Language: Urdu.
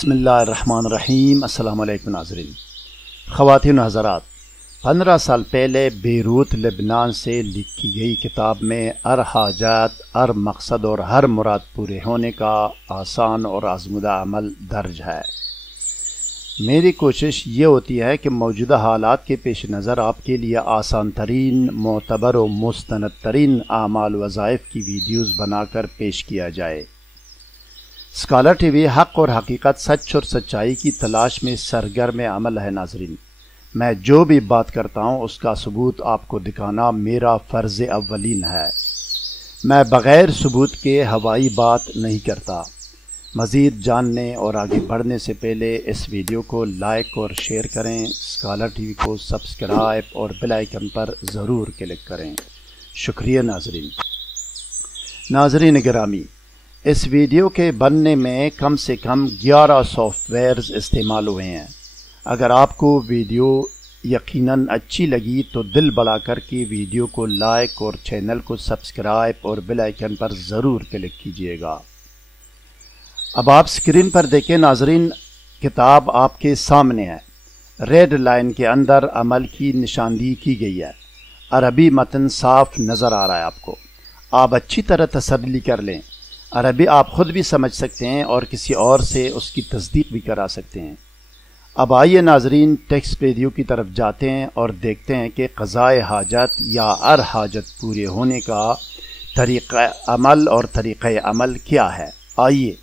بسم اللہ الرحمن الرحیم۔ السلام علیکم ناظرین، خواتین و حضرات، 15 سال پہلے بیروت لبنان سے لکھی گئی کتاب میں ہر حاجات، ہر مقصد اور ہر مراد پورے ہونے کا آسان اور آزمودہ عمل درج ہے۔ میری کوشش یہ ہوتی ہے کہ موجودہ حالات کے پیش نظر آپ کے لیے آسان ترین، معتبر و مستند ترین اعمال و وظائف کی ویڈیوز بنا کر پیش کیا جائے۔ اسکالر ٹی وی حق اور حقیقت، سچ اور سچائی کی تلاش میں سرگرم عمل ہے۔ ناظرین، میں جو بھی بات کرتا ہوں اس کا ثبوت آپ کو دکھانا میرا فرض اولین ہے۔ میں بغیر ثبوت کے ہوائی بات نہیں کرتا۔ مزید جاننے اور آگے بڑھنے سے پہلے اس ویڈیو کو لائک اور شیئر کریں، اسکالر ٹی وی کو سبسکرائب اور بیل آئیکن پر ضرور کلک کریں۔ شکریہ ناظرین۔ ناظرین گرامی، اس ویڈیو کے بننے میں کم سے کم 11 سافٹ ویئرز استعمال ہوئے ہیں۔ اگر آپ کو ویڈیو یقیناً اچھی لگی تو دل بڑا کر کے ویڈیو کو لائک اور چینل کو سبسکرائب اور بیل آئیکن پر ضرور کلک کیجیے گا۔ اب آپ اسکرین پر دیکھیں ناظرین، کتاب آپ کے سامنے ہے۔ ریڈ لائن کے اندر عمل کی نشاندہی کی گئی ہے۔ عربی متن صاف نظر آ رہا ہے آپ کو۔ آپ اچھی طرح تسلی کر لیں، عربی آپ خود بھی سمجھ سکتے ہیں اور کسی اور سے اس کی تصدیق بھی کرا سکتے ہیں۔ اب آئیے ناظرین، ٹیکسٹ ویڈیو کی طرف جاتے ہیں اور دیکھتے ہیں کہ قضائے حاجت یا ہر حاجت پورے ہونے کا طریقہ عمل اور طریقہ عمل کیا ہے۔ آئیے۔